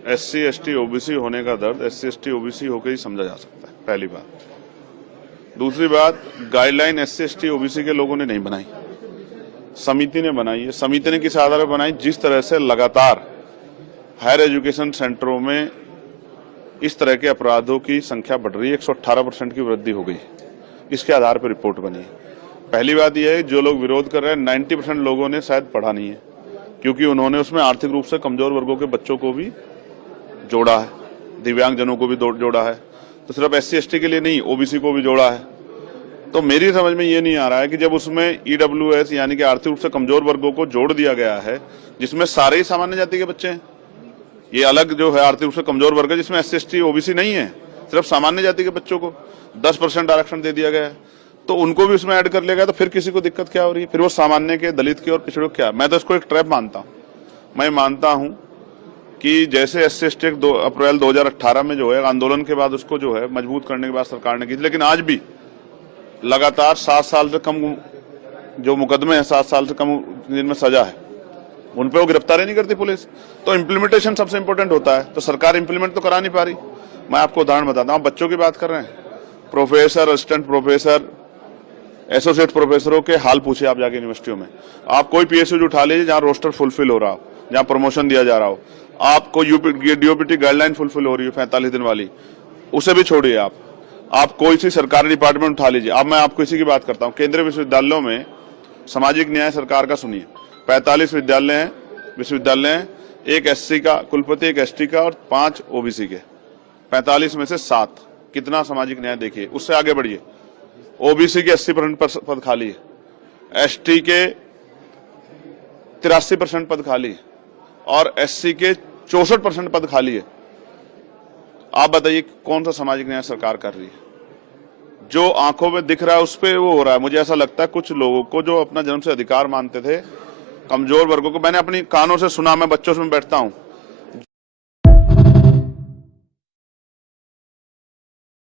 SC ST OBC होने का दर्द SC ST OBC होकर ही समझा जा सकता है, पहली बात। दूसरी बात, गाइडलाइन SC ST OBC के लोगों ने नहीं बनाई, समिति ने बनाई है। समिति ने किस आधार पर बनाई? जिस तरह से लगातार हायर एजुकेशन सेंटरों में इस तरह के अपराधों की संख्या बढ़ रही है, 118% की वृद्धि हो गई, इसके आधार पर रिपोर्ट बनी है। पहली बात यह है, जो लोग विरोध कर रहे हैं 90% लोगों ने शायद पढ़ा नहीं है, क्योंकि उन्होंने उसमें आर्थिक रूप से कमजोर वर्गों के बच्चों को भी जोड़ा है, दिव्यांगजनों को भी जोड़ा है, तो सिर्फ SC ST के लिए नहीं, OBC को भी जोड़ा है। तो मेरी समझ में ये नहीं आ रहा है कि जब उसमें EWS यानी कि आर्थिक रूप से कमजोर वर्गों को जोड़ दिया गया है, जिसमें सारे ही सामान्य जाति के बच्चे हैं, ये अलग जो है आर्थिक रूप से कमजोर वर्ग है जिसमें SC ST OBC नहीं है, सिर्फ सामान्य जाति के बच्चों को 10% आरक्षण दे दिया गया है, तो उनको भी उसमें ऐड कर लिया गया। तो फिर किसी को दिक्कत क्या हो रही है? फिर वो सामान्य के, दलित के और पिछड़ों क्या? मैं तो इसको एक ट्रैप मानता हूँ। मैं मानता हूँ कि जैसे SC ST 2 अप्रैल 2018 में जो है आंदोलन के बाद उसको जो है मजबूत करने के बाद सरकार ने की, लेकिन आज भी लगातार 7 साल से कम जो मुकदमे हैं, 7 साल से कम जिनमें सजा है, उन पे वो गिरफ्तारी नहीं करती पुलिस। तो इम्प्लीमेंटेशन सबसे इंपॉर्टेंट होता है, तो सरकार इम्प्लीमेंट तो करा नहीं पा रही। मैं आपको उदाहरण बताता हूँ, बच्चों की बात कर रहे हैं, प्रोफेसर, असिस्टेंट प्रोफेसर, एसोसिएट प्रोफेसरों के हाल पूछे आप जाके यूनिवर्सिटियों में। आप कोई PSU उठा लीजिए जहाँ रोस्टर फुलफिल हो रहा हो, जहाँ प्रमोशन दिया जा रहा हो, आपको DOPT गाइडलाइन फुलफिल हो रही है 45 दिन वाली, उसे भी छोड़िए। आप कोई सी सरकारी डिपार्टमेंट उठा लीजिए। अब मैं आपको इसी की बात करता हूँ, केंद्रीय विश्वविद्यालयों में सामाजिक न्याय सरकार का सुनिए, 45 विश्वविद्यालय हैं, एक SC का कुलपति, एक ST का और 5 OBC के, 45 में से 7। कितना सामाजिक न्याय देखिए। उससे आगे बढ़िए, OBC के 80% पद खाली है, ST के 83% पद खाली है और SC के 64% पद खाली है। आप बताइए कौन सा सामाजिक न्याय सरकार कर रही है? जो आंखों में दिख रहा है उस पे वो हो रहा है। मुझे ऐसा लगता है कुछ लोगों को जो अपना जन्म से अधिकार मानते थे, कमजोर वर्गों को, मैंने अपनी कानों से सुना, मैं बच्चों से बैठता हूं,